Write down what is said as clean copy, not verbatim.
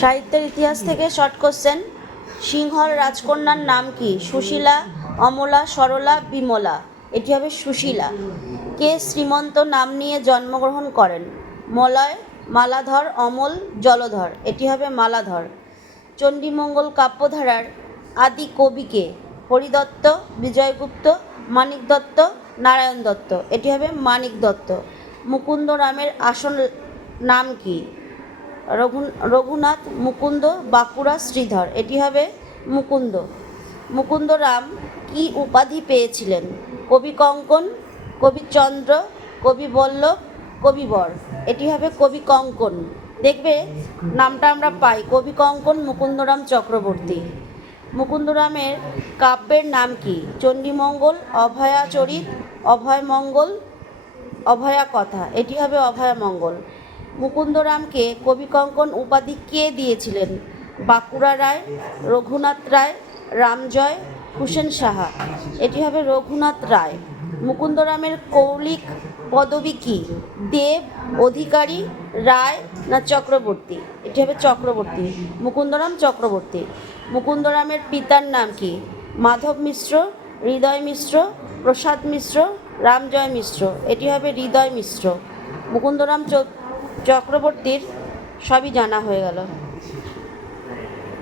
সাহিত্যের ইতিহাস থেকে শর্ট কোশ্চেন। সিংহল রাজকন্যার নাম কি? সুশীলা, অমলা, সরলা, বিমলা। এটি হবে সুশীলা। কে শ্রীমন্ত নাম নিয়ে জন্মগ্রহণ করেন? মলয়, মালাধর, অমল, জলধর। এটি হবে মালাধর। চণ্ডীমঙ্গল কাব্যধারার আদি কবি কে? হরিদত্ত, বিজয়গুপ্ত, মানিক দত্ত, নারায়ণ দত্ত। এটি হবে মানিক দত্ত। মুকুন্দরামের আসল নাম কি? রঘুনাথ, মুকুন্দ, বাঁকুড়া, শ্রীধর। এটি হবে মুকুন্দ। মুকুন্দরাম কি উপাধি পেয়েছিলেন? কবি কঙ্কন, কবিচন্দ্র, কবি বল্লভ, কবিবর। এটি হবে কবি কঙ্কন। দেখবে নামটা আমরা পাই কবি কঙ্কন মুকুন্দরাম চক্রবর্তী। মুকুন্দরামের কাব্যের নাম কি? চণ্ডীমঙ্গল, অভয়াচরিত, অভয়মঙ্গল, অভয়া কথা। এটি হবে অভয়মঙ্গল। মুকুন্দরামকে কবি কঙ্কন উপাধি কে দিয়েছিলেন? বাঁকুড়া রায়, রঘুনাথ রায়, রামজয়, হুসেন সাহা। এটি হবে রঘুনাথ রায়। মুকুন্দরামের কৌলিক পদবী কি? দেব, অধিকারী, রায় না চক্রবর্তী? এটি হবে চক্রবর্তী। মুকুন্দরাম চক্রবর্তী। মুকুন্দরামের পিতার নাম কি? মাধব মিশ্র, হৃদয় মিশ্র, প্রসাদ মিশ্র, রামজয় মিশ্র। এটি হবে হৃদয় মিশ্র। মুকুন্দরাম চক্রবর্তীর সবই জানা হয়ে গেল।